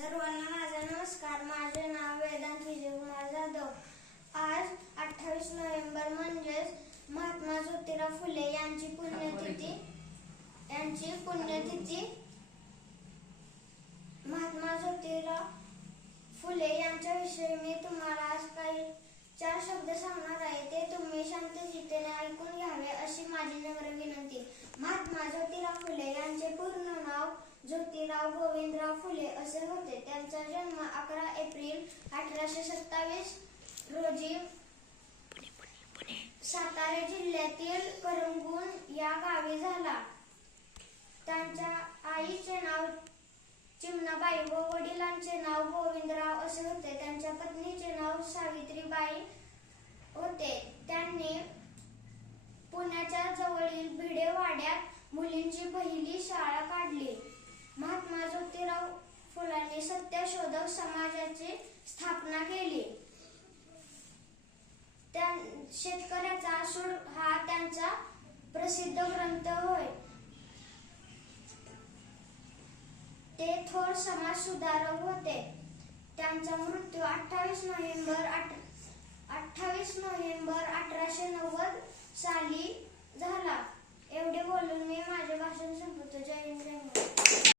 सर्वांना माझा नमस्कार. माझे नाव वेदांत विजयकुमार जाधव. आज 28 नोव्हेंबर म्हणजेच महात्मा ज्योतिराव फुले यांची पुण्यतिथी. महात्मा ज्योतिराव फुले यांच्याविषयी मी तुम्हाला आज काही 4 शब्द सांगणार आहे. ते तुम्ही शांतचित्ताने ऐकून घ्यावे अशी माझी नम्र विनंती. महात्मा ज्योतिराव फुले यांचे पूर्ण नाव ज्योतिराव गोविंदराव फुले असे होते. त्यांचा जन्म 11 एप्रिल 1827 रोजी सातारा जिल्ह्यातील करंगून या गावी झाला. त्यांच्या आईचे नाव चिमणाबाई व वडिलांचे नाव गोविंदराव असे होते. त्यांच्या पत्नीचे नाव सावित्रीबाई होते. त्यांनी पुण्याच्या जवळील भिडेवाड्यात मुलींची पहिली शाळा काढली. महात्मा ज्योतिराव फुलांनी सत्यशोधक समाजाची स्थापना केली. शेतकऱ्याचा सूड हा त्यांचा प्रसिद्ध ग्रंथ होय. ते थोर समाज सुधारक होते. त्यांचा मृत्यू 28 नोव्हेंबर 1890 साली झाला. एवढे बोलून मी माझे भाषण संपवतो. जय हिंद, जय महाराष्ट्र.